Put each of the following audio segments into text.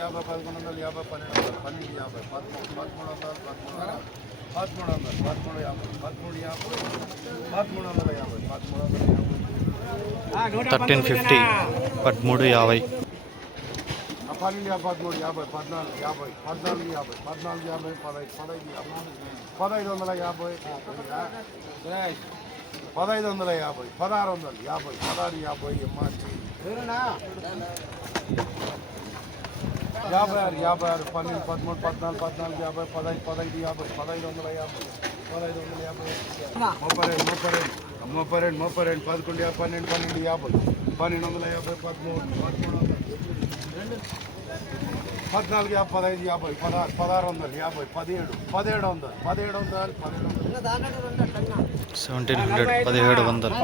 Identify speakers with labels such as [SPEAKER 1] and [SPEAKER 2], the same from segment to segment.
[SPEAKER 1] యాభై పదకొండు వందల యాభై పన్నెండు వందలు పన్నెండు యాభై పదమూడు పదమూడు వందలు పదమూడు వందలు పదమూడు వందలు పదమూడు యాభై పదమూడు యాభై పదమూడు వందల యాభై పదమూడు వందల యాభై.
[SPEAKER 2] థర్టీన్ ఫిఫ్టీ పదమూడు యాభై.
[SPEAKER 1] పన్నెండు యాభై పదమూడు యాభై పద్నాలుగు యాభై పద్నాలుగు యాభై పద్నాలుగు యాభై పదహైదు పదహైదు యాభై పదహైదు వందల యాభై. పదహైదు వందల యాభై పదహారు వందలు యాభై పదహారు యాభై ఎంఆర్టీ యాభై ఆరు యాభై ఆరు పన్నెండు పదమూడు పద్నాలుగు పద్నాలుగు యాభై పదహైదు పదహైదు యాభై పదహైదు వందల యాభై పదహైదు వందల యాభై. ముప్పై రెండు ముప్పై రెండు ముప్పై రెండు ముప్పై రెండు పదకొండు యాభై పన్నెండు పన్నెండు యాభై పన్నెండు వందల యాభై పదమూడు పదమూడు వందలు పద్నాలుగు యాభై పదహైదు యాభై పదహారు పదహారు వందలు యాభై పదిహేడు పదిహేడు వందలు పదిహేడు వందలు పదిహేడు వందలు.
[SPEAKER 2] సెవెంటీన్ హండ్రెడ్ పదిహేడు వందలు.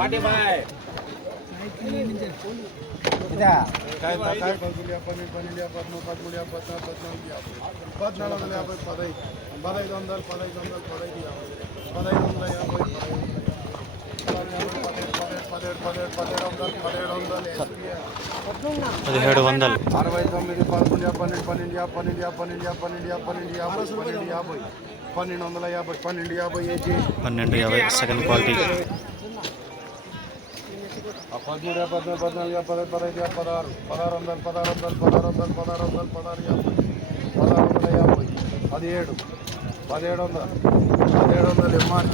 [SPEAKER 1] పదకొండు యాభై పన్నెండు యాభై పదమూడు యాభై పద్నాలుగు పద్నాలుగు యాభై పద్నాలుగు వందల యాభై పదహైదు పదహైదు వందలు పదహైదు వందలు పదహైదు యాభై పదహైదు వందల యాభై పదిహేడు వందలు. అరవై తొమ్మిది పదకొండు యాభై పన్నెండు పన్నెండు యాభై పన్నెండు యాభై పన్నెండు యాభై పన్నెండు యాభై పన్నెండు యాభై పన్నెండు యాభై పన్నెండు వందల యాభై పన్నెండు యాభై
[SPEAKER 2] పన్నెండు యాభై సెకండ్ క్వాలిటీ
[SPEAKER 1] ఆ పదమూడు యాభై పద్నాలుగు పద్నాలుగు యాభై పదహైదు పదహైదు యాభై పదహారు పదహారు వందలు పదహారు వందలు పదహారు వందలు పదహారు వందలు పదహారు యాభై పదహారు వందల యాభై పదిహేడు పదిహేడు వందలు పదిహేడు వందలు ఎంఆర్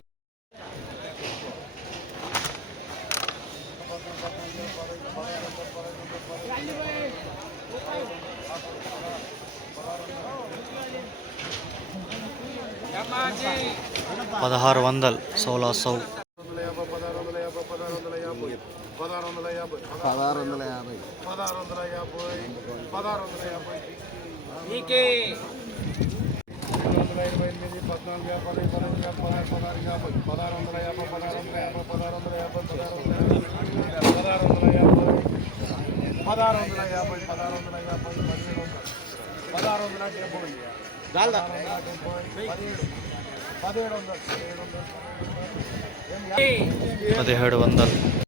[SPEAKER 2] పదహారు వందలు సోలా సౌ
[SPEAKER 1] వందల యాభై పదహారు వందల యాభై పదహారు వందల యాభై పదహారు వందల యాభై
[SPEAKER 3] పదహారు వందల యాభై
[SPEAKER 1] పదహారు వందల యాభై పదహారు వందల యాభై రెండు వందల ఇరవై ఎనిమిది పద్నాలుగు యాభై పదహైదు యాభై పదహారు యాభై పదహారు వందల యాభై పదహారు వందల యాభై పదహారు వందల యాభై పదహారు వందల యాభై పదహారు వందల యాభై పదహారు వందల యాభై పదహారు వందల యాభై పదిహేడు వందలు పదహారు వందల డెబ్బై పదిహేడు పదిహేడు వందలు పదిహేడు వందలు
[SPEAKER 2] పదిహేడు వందలు